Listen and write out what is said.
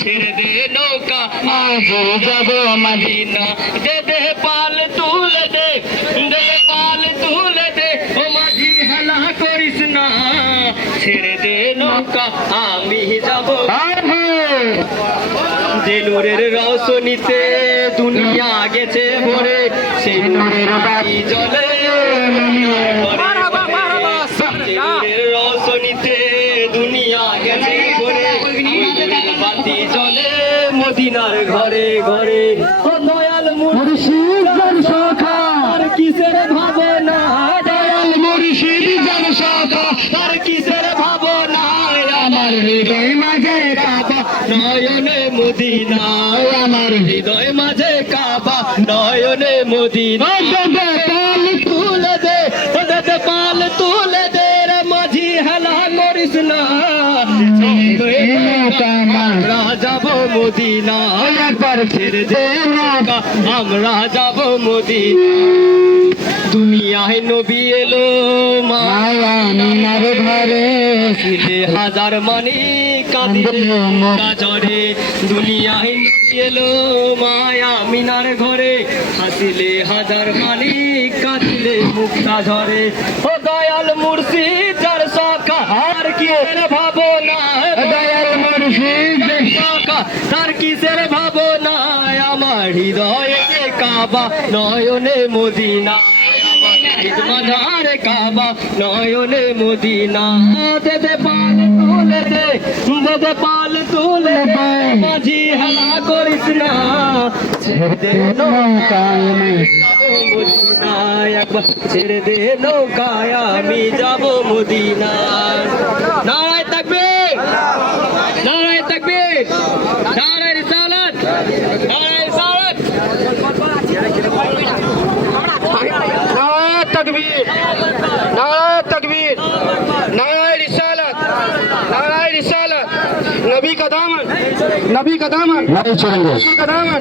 ছেড়ে দে নৌকা আজ যাব মদিনা দে দে পাল তুলে দে দে পাল তুলে দে ও মাঝি হেলা করিস না ছেড়ে দে নৌকা আমি যাব যে নূরের রওশনীতে দুনিয়া গেছে ভরে সেই নূরের বাতি জ্বলে রওশনীতে দুনিয়া গেছে ভরে বাতি জ্বলে মদিনার ঘরে ঘরে ও দয়াল মুর্শিদ জন সখা আর কিসের ভাবনা দয়াল মুর্শিদ জন সখা আর কিসের ভাবনা আমার হৃদয় মাঝে কাবা নয়নে মদিনা আমার হৃদয় মাঝে কাবা নয়নে মদিনা পাল তুলে দে পাল তুলে দে রে মাঝি হেলা করিস না আমরা যাব মদিনা একবার ছেড়ে দে নৌকা আমরা যাব মদিনা দুনিয়ায় নবী এলো মায়ার ঘরে ছিলে হাজার মানি কাঁদিলে কাজরে দুনিয়ায় নবী এলো মায়া মিনার ঘরে হাসিলে হাজার মানি কাঁদিলে মুক্তা ঝরে ও দয়াল মুর্শিদ যার সখা আর কি ভাবনা দয়াল মুর্শিদ সখা তার কিসের ভাবনা আমার হৃদয়ে কাবা নয়নে মদিনা মাঝার কাবা নয়নে মদিনা দে দে পাল তুলে দে দে দে পাল তুলে দে মাঝি হেলা করিস না ছেড়ে দে নৌকায় মদিনা একবার ছেড়ে দে নৌকায় আমি যাব মদিনা নারায়ে তাকবীর নারায়ে তাকবীর নারায়ে রিসালাত নারায়ে রিসালাত तकबीर नाराए तकबीर नाराए रिसालत नाराए रिसालत नबी का दामन नहीं छोड़ेंगे का दामन